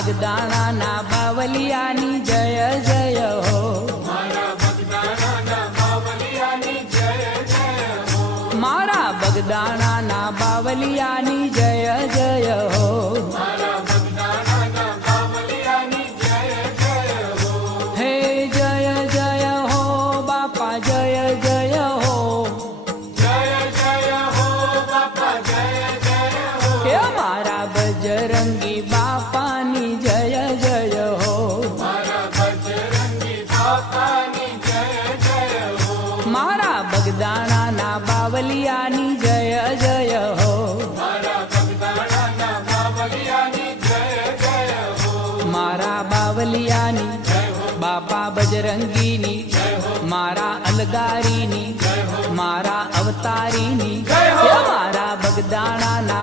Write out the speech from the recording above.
બગદાણાના બાવલિયાની જય જય હો મારા બગદાણાના બાવલિયાની જય જય હો હે જય જય હો બાપા જય જય હો હે મારા બગદાણાના બાવલિયાની જય જય હો. મારા બાવલિયાની, બાપા બજરંગીની, મારા અલગારીની, મારા અવતારીની મારા બગદાણાના